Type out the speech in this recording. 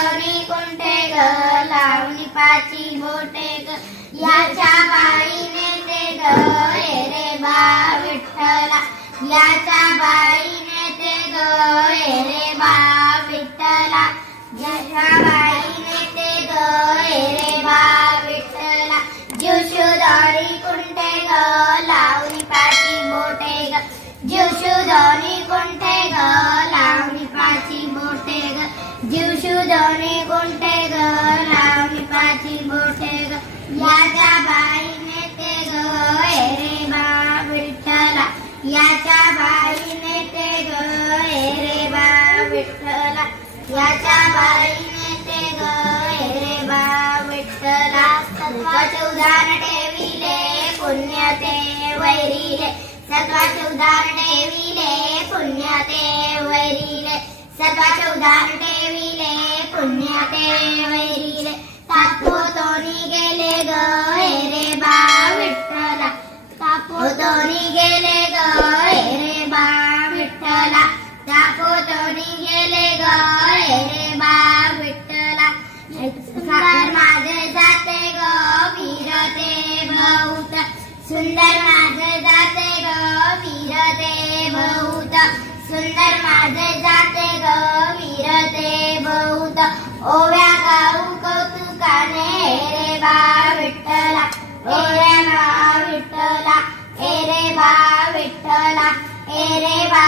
दोन्ही कुंठे ग लावणी पाची बोटे ग याच्या बाईने ते ग रे बा विठ्ठला याच्या बाईने ते ग रे बा विठ्ठला याच्या बाईने ते ग रे बा विठ्ठला जीवशु दोन्ही कुंठे ग लावणी पाची बोटे ग जीवशु दोन्ही कुंठे ग लावणी पाची बोटे ग जीवशु दोन्ही कुंठे ग लावणी पाची बोटे ग याच्या बाईने ते ग रे बा विठ्ठला याच्या बाईने ते ग रे बा विठ्ठला याच्या बाईने ते ग रे बा विठ्ठला सत्वाचे उदाहरण ठेविले पुण्य ते वैरिले सत्वाचे उदाहरण ठेविले पुण्य ते वैरिले सत्वाचे उदाहरण ठेविले पुण्य ते वैरिले तापोतोनी गेले ग रे बा विठ्ठला तापोतोनी गेले ग रे बा विठ्ठला तापोतोनी गेले ग रे बा विठ्ठला सुंदर माझे जाते ग वीरते बहुत सुंदर माझे जाते ग वीरते बहुत सुंदर माझे जाते ग वीरते बहुत ओव्या गाऊ कौतुकाने रे बा विठ्ठला ओव्या बा विठ्ठला रे बा विठ्ठला रे बा